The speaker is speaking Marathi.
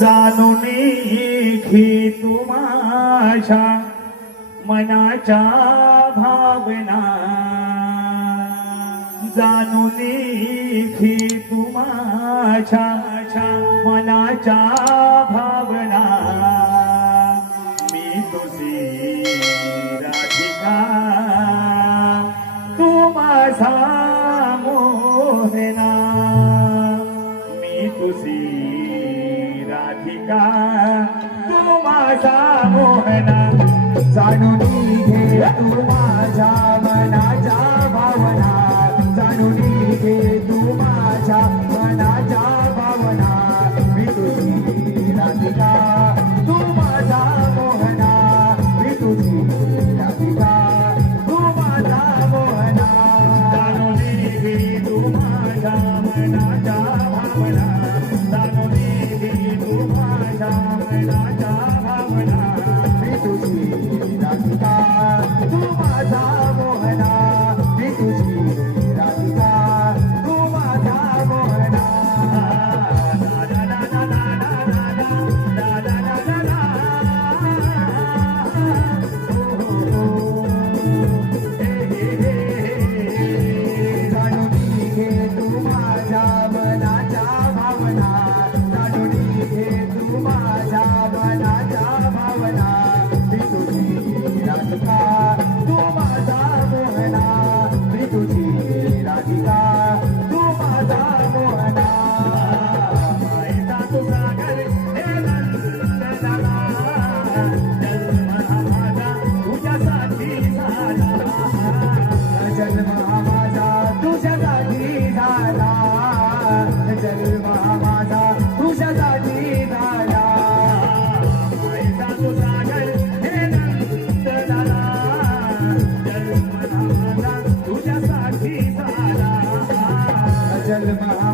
जाणून घे तू माझ्या मनाच्या भावना, जाणून घे तू माझ्या मनाच्या भावना, मी तुझी राधिका, तू माझा मोहना, मी तुझी राधिका, तू माझा मोहना. जाणून घे तू माझ्या मनाच्या भावना, जाणून घे तू माझ्या मनाच्या भावना, मी तुझी राधिका, तू माझा मोहना, मी तुझी राधिका, तू माझा मोहना. जाणून घे तू माझ्या मनाच्या भावना, जाणून घे तू माझ्या मनाच्या भावना, मी तुझी राधिका, तू माझा मोहना, मी तुझी राधिका, तू माझा मोहना. जाणून घे तू माझ्या मनाच्या भावना, जाणून घे तू माझ्या मनाच्या भावना, मी तुझी राधिका, तू माझा मोहना, मी तुझी राधिका, तू माझा मोहना. मायेचा तुझा घर हे नंदनला, जन्म हा माझा तुझ्यासाठी झाला, जन्म हा माझा तुझ्यासाठी झाला, जन्म हा माझा तुझ्यासाठी झाला. मायेचा तुझा घर हे नंदनला, जन्म हा माझा तुझ्यासाठी झाला, जन्म हा